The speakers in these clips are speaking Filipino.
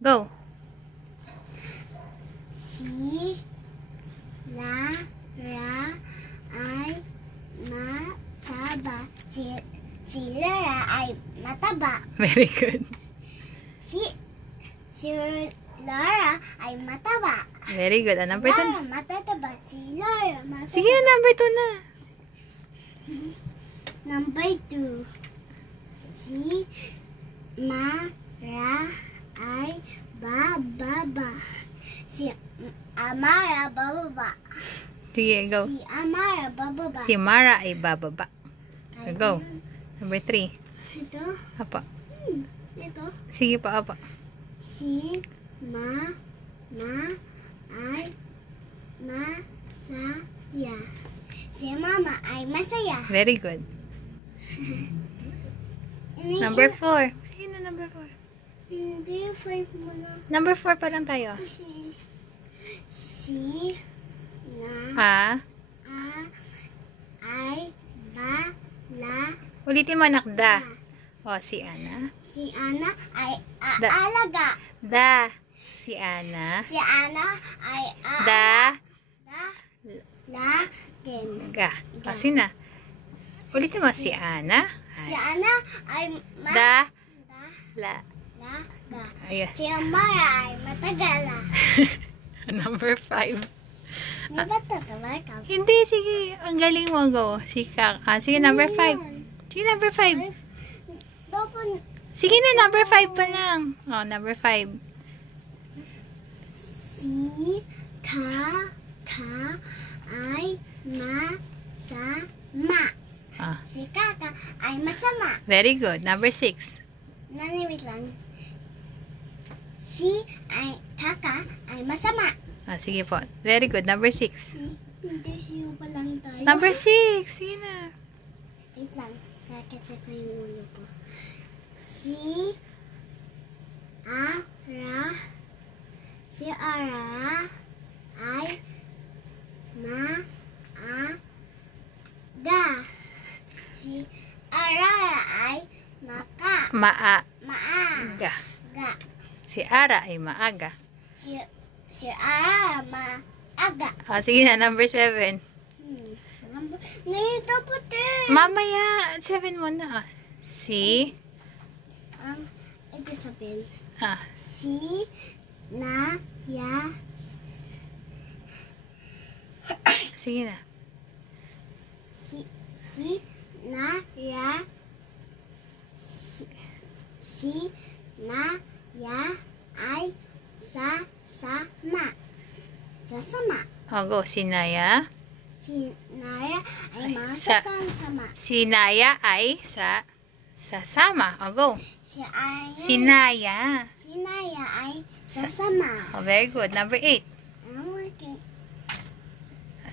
Go. Si Lara ay mataba. Si Lara ay mataba. Very good. Si Lara ay mataba. Very good. Number 2 Lara na. matataba. Si Lara mataba. Sige na, number 2 na. Number 2. Si Mara ay bababa. Si Amara bababa. Sige, go. Si Amara bababa. Si Mara ay bababa. Go. Number 3. Ito. Apa. Ito. Sige pa, apa. Si Mama ay masaya. Si Mama ay masaya. Very good. Number 4. Sige na, number 4. Hindi, 5 muna. Number 4 pa lang tayo. Si ay bala. Ulitin mo, anak. Da. O, si Ana. Si Ana ay Da. aalaga. Da. Si Ana. Si Ana ay Da. lagin. Ga. O, sina. Ulitin mo, si Ana. Si Ana ay Da. La. laga. Ayos. Si Amara ay matagala. Number 5. Di ba tatawa ka? Hindi, sige. Ang galing mo, go. Sige, number 5. Sige, number 5. Dapat Sige na, number 5 pa lang. O, number 5. si Kaka ay masama. Ah, Si Kaka ay masama. very good. Number 6. Wait lang. Si Kaka ay masama. Ah, sige po. Very good. Number 6. Hindi siyo pa lang tayo. Number 6. Sige na. Wait lang. Kakita ko yung ulo ko. Si Ara ay maaga. Si Ara ay Maaga. maaga. Si Ara ay maaga. Si Ara maaga. Ah, sige na. Number 7. Nito puti. Mamaya. 7 mo na. Si. Ito sabihin. Ah, Si Naya. sige na. Si Naya. Si Naya ay sasama. Sasama. O, go. Si Naya. Si Naya ay Sa- masasama. Si Naya ay sasama. O, go. Si Aya. Si Naya. Si Naya ay sasama. Oh, very good. Number 8. Okay.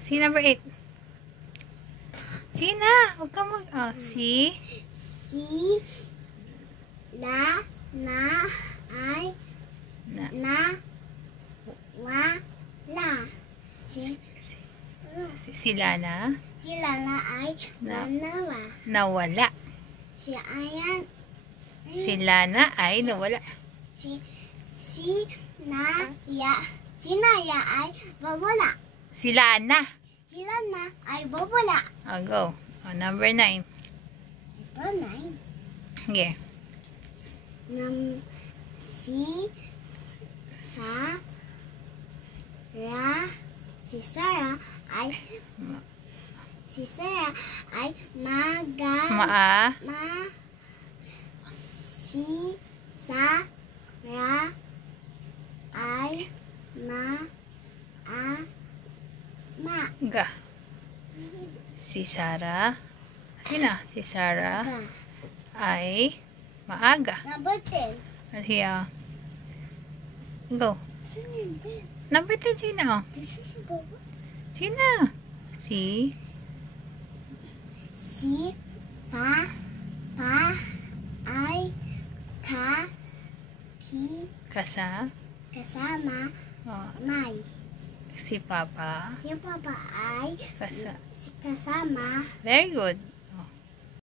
Si number 8. Sige na. Huwag ka mag... Oh, si... Si na ay Na, wala. sila na. Si Lala ay nanawa. Nawala. Si Ayan. Sila na ay nawala. Si Naya ay wawala. Sila na. Sila na ay wawala. Oh, go. Oh, number 9. Ito, 9. Okay. Si Sarah ay si Sarah ay Ga. Si Sarah. Sino? Si Sarah ay maaga. Number 10. Siya. Go. Saan yun din? Number 10, sino? This is a baba. Sino? Si Pa ay kasama Oh, May. si Papa. Si Papa ay Kasa. kasama Very good.